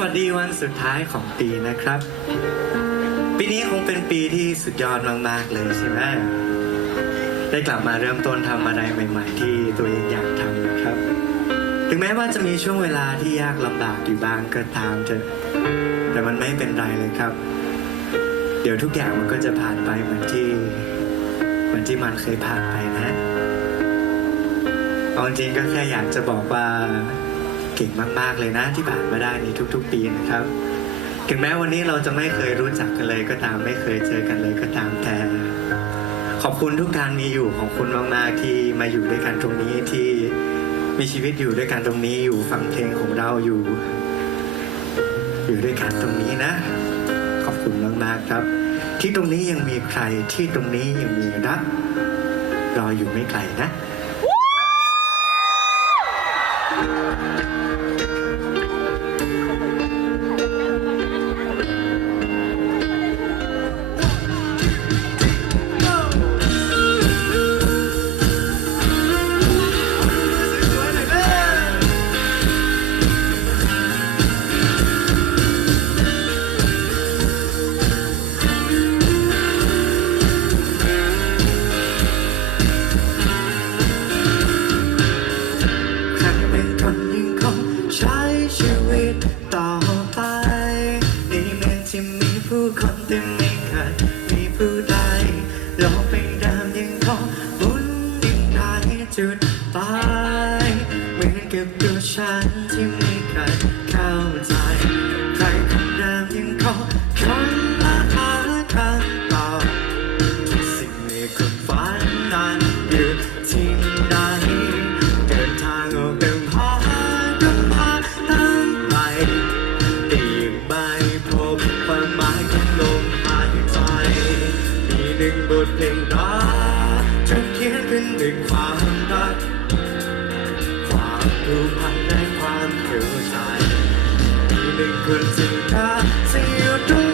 สวัสดีวันสุดท้ายของปีนะครับ ปีนี้คงเป็นปีที่สุดยอดมาก ๆ เลยใช่ไหมได้กลับมาเริ่มต้นทำอะไรใหม่ ๆ ที่ตัวเองอยากทำนะครับ ถึงแม้ว่าจะมีช่วงเวลาที่ยากลำบากอยู่บ้างก็ตามเถอะแต่มันไม่เป็นไรเลยครับ เดี๋ยวทุกอย่างมันก็จะผ่านไปเหมือนที่เหมือนที่มันเคยผ่านไปนะเอาจริงก็แค่อยากจะบอกว่า เก่งมาก ๆ เลยนะที่ผ่านมาได้ในทุก ๆ ปีนะครับ ถึงแม้วันนี้เราจะไม่เคยรู้จักกันเลยก็ตามไม่เคยเจอกันเลยก็ตามแต่ ขอบคุณทุกการมีอยู่ของคุณมากๆที่มาอยู่ด้วยกันตรงนี้ที่มีชีวิตอยู่ด้วยกันตรงนี้อยู่ฟังเพลงของเราอยู่ อยู่ด้วยกันตรงนี้นะ ขอบคุณมากๆครับ ที่ตรงนี้ยังมีใครที่ตรงนี้ยังมีรักรออยู่ไม่ไกลนะใจุดหมายเหมือนกับตัวฉันที่ไม่เคยเข้าใจใครคนเดิมยังคงค้นหาหาคำตอบทุกสิ่งในความฝันนั้นอยู่ที่ไหนเดินทางออกเดินพากันมาตั้งไกลแต่ยังไม่พบความหมายของลมหายใจมีหนึ่งบทเพลง ผูกพันความเข้าใจมีหนึ่งคนที่รักจะอยู่ตรง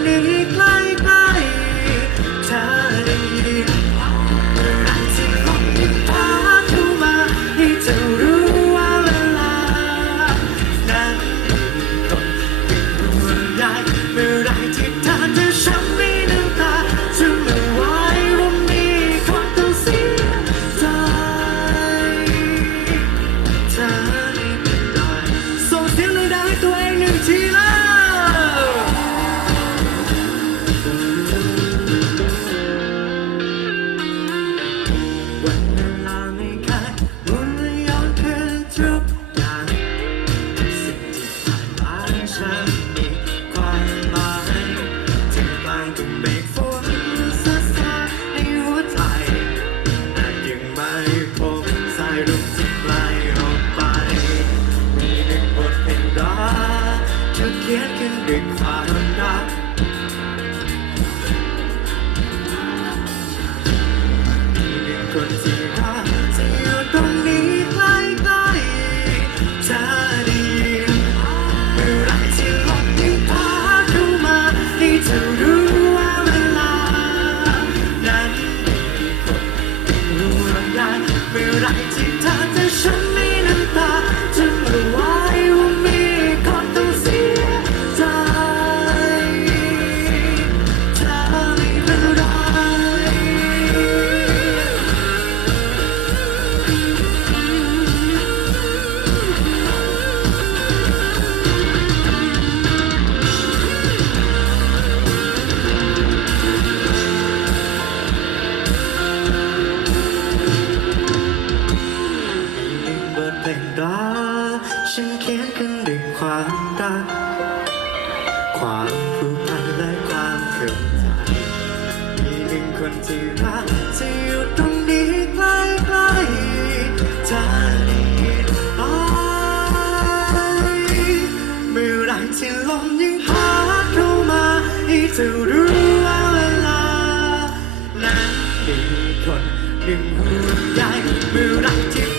ด้วยความรักมีหนึ่งคนที่รักจะอยู่ตรงนี้ใกล้ๆเธอได้ยินเมื่อไรที่ลมยิ่งพัดเข้ามาให้เธอรู้ว่าเวลา นั้นมีคนเป็นห่วงใยเมื่อไรัก ความผูกพันและความเข้าใจ มีหนึ่งคนที่รักจะอยู่ตรงนี้ใกล้ๆจะได้ไปเมื่อไรที่ลมยังหาเข้ามาอีกจะรู้ว่าเวลา นั้นมีคนหนึ่งหัวใจเมื่อไรที่